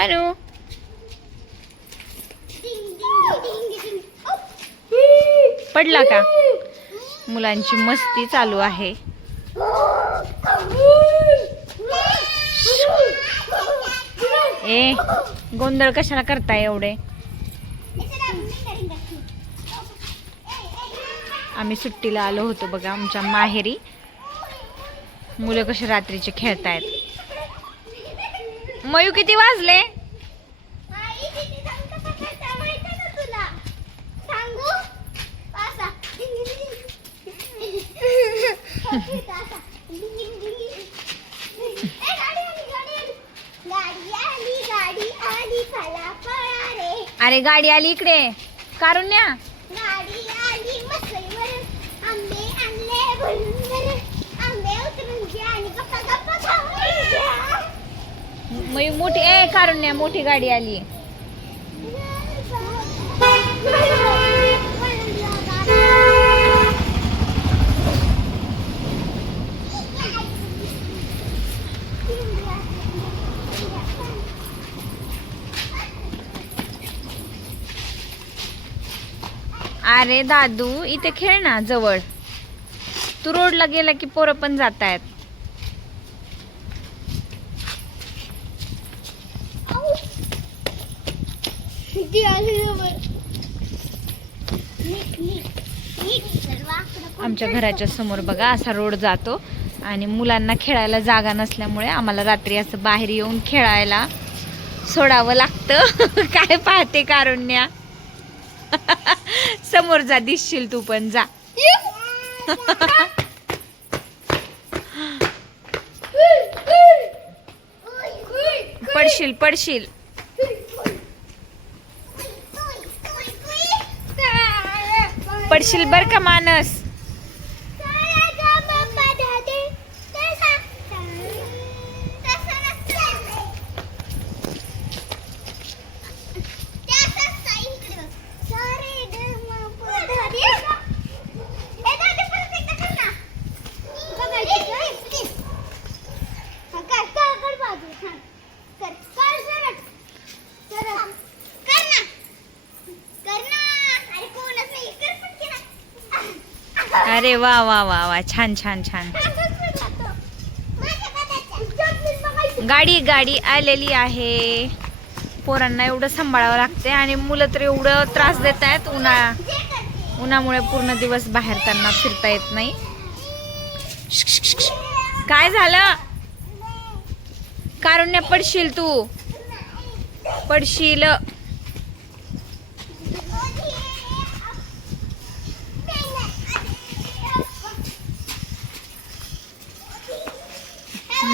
मनू पडला का? मुलांची मस्ती चालू आहे. ए गोंधळ कशाला करताय एवढे? आम्ही सुट्टीला आलो होतो बघा आमच्या माहेरी. मुलं कशी रात्रीचे खेळतायत. मयू किती वाजले? अरे गाडी आली इकडे. कारुण्या गाडी आली मसईवर आंबे आणले भरून भरून आंबे उतरून घ्या आणि गप्पा गप्पा खाऊन घ्या. मग मोठी ए कारुण्या मोठी गाडी आली. अरे दादू इथे खेळ ना जवळ. तू रोडला गेला की पोरं पण जात आहेत ती आली जवळ. नीट, नीट, नीट. सर्व आकडं कोण आमच्या? घराच्या समोर बघा असा रोड जातो. आणि मुलांना खेळायला जागा नसल्यामुळे आम्हाला रात्री असं बाहेर येऊन खेळायला सोडावं लागतं. काय पाहते कारुण्या? समोर जा दिसशील तू पण जा. पडशील पडशील. पडशील बर का मानस अरे वा वा वा वा. छान छान छान. गाडी गाडी आलेली आहे. पोरांना एवढं सांभाळावं लागते आणि मुलं तर एवढं त्रास देत आहेत. उन्हाळा उन्हामुळे पूर्ण दिवस बाहेर त्यांना फिरता येत नाही. काय झालं? कारुण्या पडशील तू. पडशील.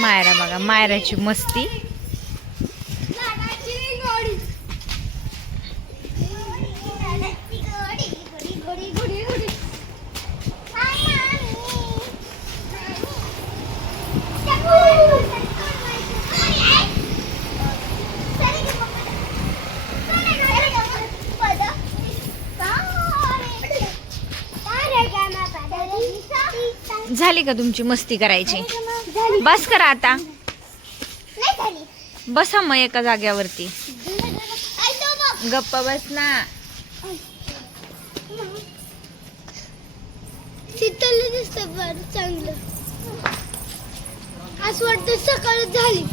मायरा बघा मायराची मस्ती. झाली का तुमची मस्ती करायची? बस करा आता. बसा मग एका जाग्यावरती. गप्पा बस ना. शीतल दिसत बरं चांगलं. असं वाटतं सकाळ झाली.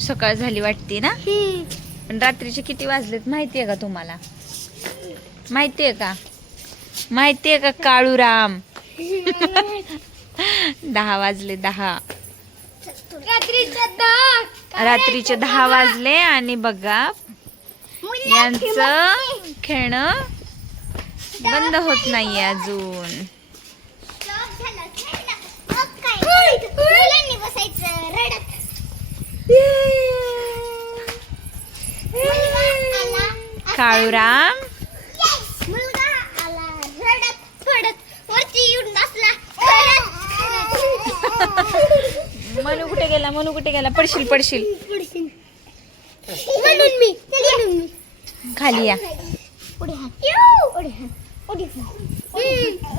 सकाळ झाली वाटते ना? पण रात्रीचे किती वाजलेत माहितीये का तुम्हाला? माहितीये का? माहितीये का काळूराम? दहा वाजले दहा. रात्रीचे दहा वाजले आणि बघा यांचं खेळणं बंद होत नाहीये अजून. काळूराम? मनू कुठे गेला? मनू कुठे गेला? पडशील पडशील. खाली या.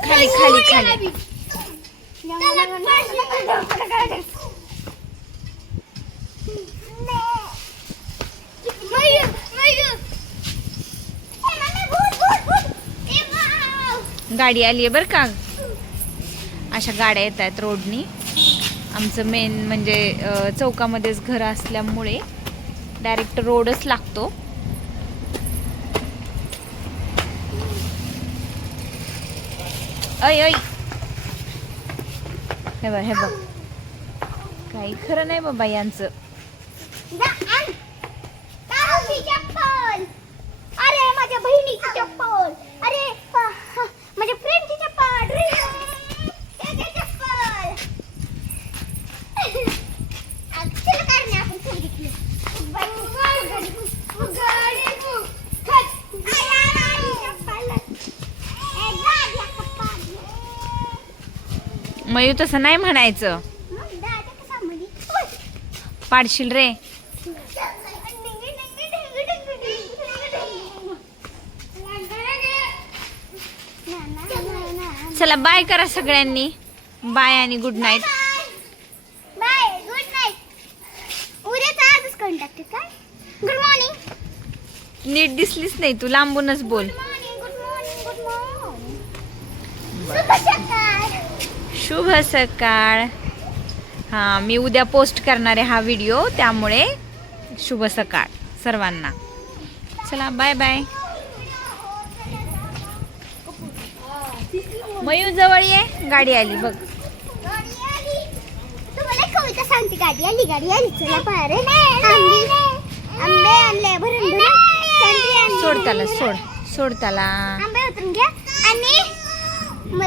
खाली खाली खाली. गाडी आली आहे बरं का? अशा गाड्या येत आहेत रोडनी. आमचं मेन म्हणजे चौकामध्येच घर असल्यामुळे डायरेक्ट रोडच लागतो. अय अय हे बघ हे बघ. काही खरं नाही बाबा यांचं. अरे माझ्या बहिणीची चप्पल अरे हा, हा, माझ्या फ्रेंडची चप्पल हे घे चप्पल आज चल कारणे आपण चल घेतली. बाई, गाडी, गाडी, चल. आय, आय, आय, चप्पल. ए, गाडी, चप्पल. मयू तसं नाही म्हणायचं. पाडशील रे. चला बाय करा सगळ्यांनी. बाय आणि good night bye good night उद्याच आजच करून टाकते काय गुड मॉर्निंग नीट दिसलीच नाही तू लांबूनच बोल. गुड मॉर्निंग गुड मॉर्निंग शुभ सकाळ. हां मी उद्या पोस्ट करणार आहे हा व्हिडिओ त्यामुळे शुभ सकाळ सर्वांना. चला बाय बाय मयू जवळ ये गाडी आली बघ. गाडी आली तुम्हाला एक कविता सांगते गाडी आली गाडी आली चला पारे आंबे आंबे आणले भरून भरून. संत्री आणली. सोड त्याला सोड सोड त्याला. आंबे उतरून घ्या. आणि